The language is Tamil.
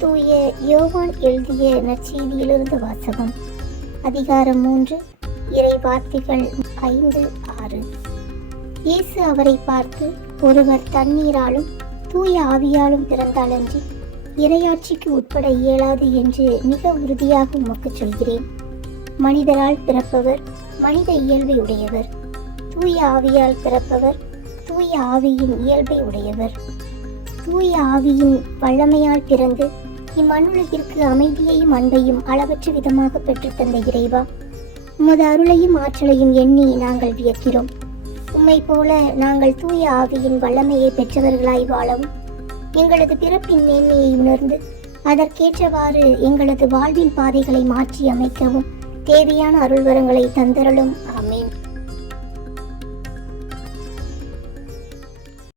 தூய யோவான் எழுதிய நற்செய்தியிலிருந்து வாசகம். அதிகாரம் 3, இறை வார்த்தைகள் 5-6. இயேசு அவரை பார்த்து, ஒருவர் தண்ணீராலும் தூய ஆவியாலும் பிறந்தாலன்றி இறையாட்சிக்கு உட்பட இயலாது என்று மிக உறுதியாக உமக்குச் சொல்கிறேன். மனிதரால் பிறப்பவர் மனித இயல்பை உடையவர், தூய ஆவியால் பிறப்பவர் தூய ஆவியின் இயல்பை உடையவர். தூய ஆவியின் வல்லமையால் பிறந்து இம்மண்ணுலகிற்கு அமைதியையும் அன்பையும் அளவற்ற விதமாக பெற்றுத்தந்த இறைவா, உமது அருளையும் ஆற்றலையும் எண்ணி நாங்கள் வியக்கிறோம். உம்மை போல நாங்கள் தூய ஆவியின் வல்லமையை பெற்றவர்களாய் வாழவும், எங்களது பிறப்பின் மேன்மையை உணர்ந்து அதற்கேற்றவாறு எங்களது வாழ்வின் பாதைகளை மாற்றி அமைக்கவும் தேவையான அருள்வரங்களை தந்தருளும். ஆமேன்.